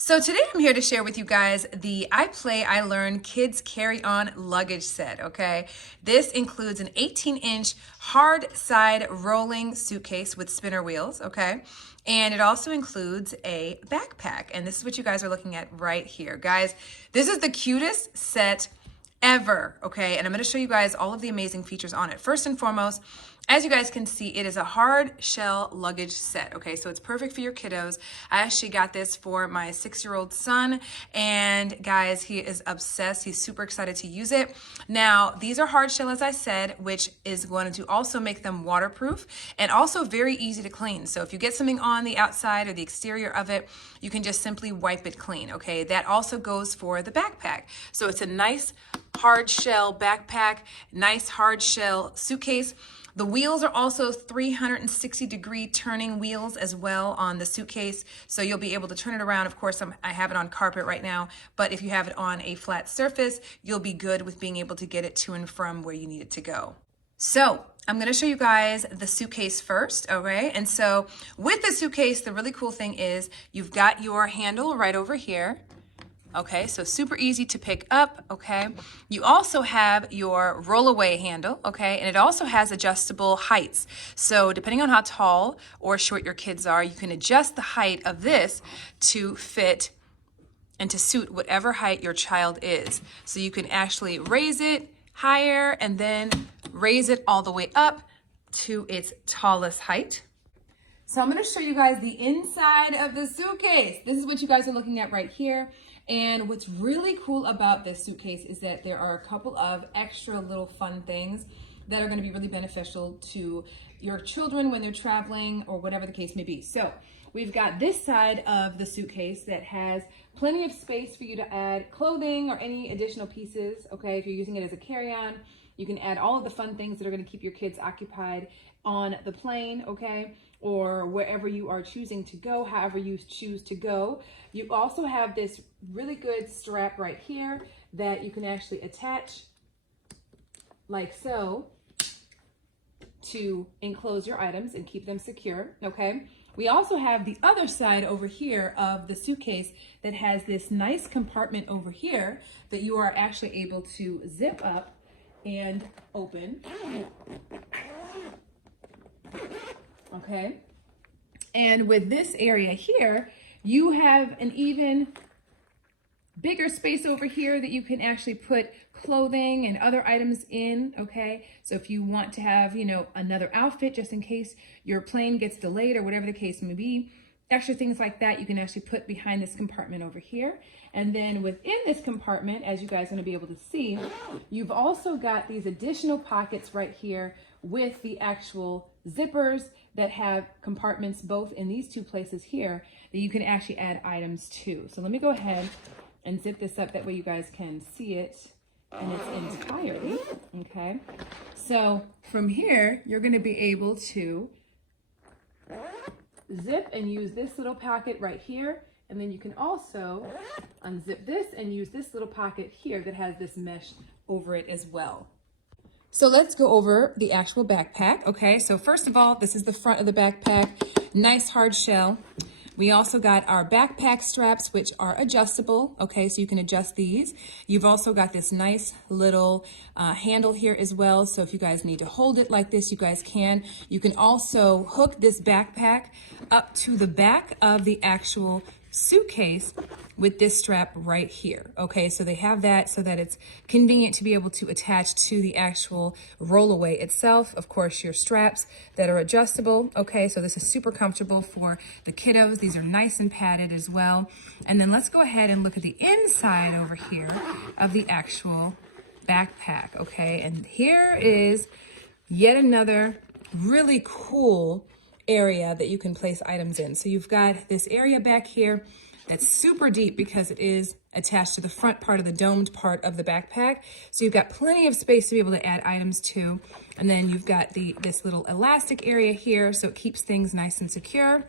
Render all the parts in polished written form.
So today I'm here to share with you guys the iPlay, iLearn Kids Carry-On Luggage Set, okay? This includes an 18-inch hard side rolling suitcase with spinner wheels, okay? And it also includes a backpack, and this is what you guys are looking at right here. Guys, this is the cutest set ever, okay? And I'm gonna show you guys all of the amazing features on it. First and foremost, as you guys can see, it is a hard shell luggage set, okay? So it's perfect for your kiddos. I actually got this for my 6-year-old son, and guys, he is obsessed. He's super excited to use it. Now, these are hard shell, as I said, which is going to also make them waterproof and also very easy to clean. So if you get something on the outside or the exterior of it, you can just simply wipe it clean, okay? That also goes for the backpack. So it's a nice hard shell backpack, nice hard shell suitcase. The wheels are also 360-degree turning wheels as well on the suitcase, so you'll be able to turn it around. Of course, I have it on carpet right now, but if you have it on a flat surface, you'll be good with being able to get it to and from where you need it to go. So I'm going to show you guys the suitcase first, okay? And so with the suitcase, the really cool thing is you've got your handle right over here. Okay, so super easy to pick up, okay? You also have your rollaway handle, okay? And it also has adjustable heights. So depending on how tall or short your kids are, you can adjust the height of this to fit and to suit whatever height your child is. So you can actually raise it higher and then raise it all the way up to its tallest height. So I'm gonna show you guys the inside of the suitcase. This is what you guys are looking at right here. And what's really cool about this suitcase is that there are a couple of extra little fun things that are gonna be really beneficial to your children when they're traveling or whatever the case may be. So we've got this side of the suitcase that has plenty of space for you to add clothing or any additional pieces, okay? If you're using it as a carry-on, you can add all of the fun things that are gonna keep your kids occupied on the plane, okay? Or wherever you are choosing to go, however you choose to go. You also have this really good strap right here that you can actually attach like so to enclose your items and keep them secure, okay? We also have the other side over here of the suitcase that has this nice compartment over here that you are actually able to zip up and open. Okay, and with this area here, you have an even bigger space over here that you can actually put clothing and other items in, okay? So if you want to have, you know, another outfit just in case your plane gets delayed or whatever the case may be, extra things like that you can actually put behind this compartment over here. And then within this compartment, as you guys are gonna be able to see, you've also got these additional pockets right here with the actual zippers that have compartments both in these two places here that you can actually add items to. So let me go ahead and zip this up, that way you guys can see it in its entirety, okay? So from here, you're gonna be able to zip and use this little pocket right here, and then you can also unzip this and use this little pocket here that has this mesh over it as well. So let's go over the actual backpack, okay? So first of all, this is the front of the backpack, nice hard shell. We also got our backpack straps, which are adjustable, okay? So you can adjust these. You've also got this nice little handle here as well. So if you guys need to hold it like this, you guys can. You can also hook this backpack up to the back of the actual suitcase with this strap right here, okay? So they have that so that it's convenient to be able to attach to the actual rollaway itself. Of course, your straps that are adjustable, okay? So this is super comfortable for the kiddos. These are nice and padded as well. And then let's go ahead and look at the inside over here of the actual backpack, okay? And here is yet another really cool area that you can place items in. So you've got this area back here that's super deep because it is attached to the front part of the domed part of the backpack. So you've got plenty of space to be able to add items to. And then you've got this little elastic area here, so it keeps things nice and secure.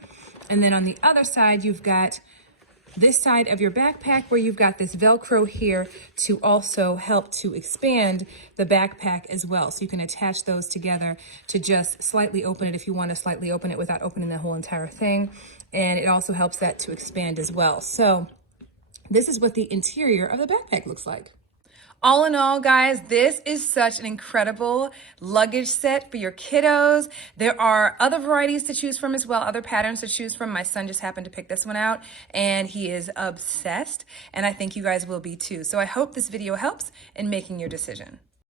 And then on the other side, you've got this side of your backpack where you've got this Velcro here to also help to expand the backpack as well. So you can attach those together to just slightly open it if you want to slightly open it without opening the whole entire thing. And it also helps that to expand as well. So this is what the interior of the backpack looks like. All in all, guys, this is such an incredible luggage set for your kiddos. There are other varieties to choose from as well, other patterns to choose from. My son just happened to pick this one out and he is obsessed, and I think you guys will be too. So I hope this video helps in making your decision.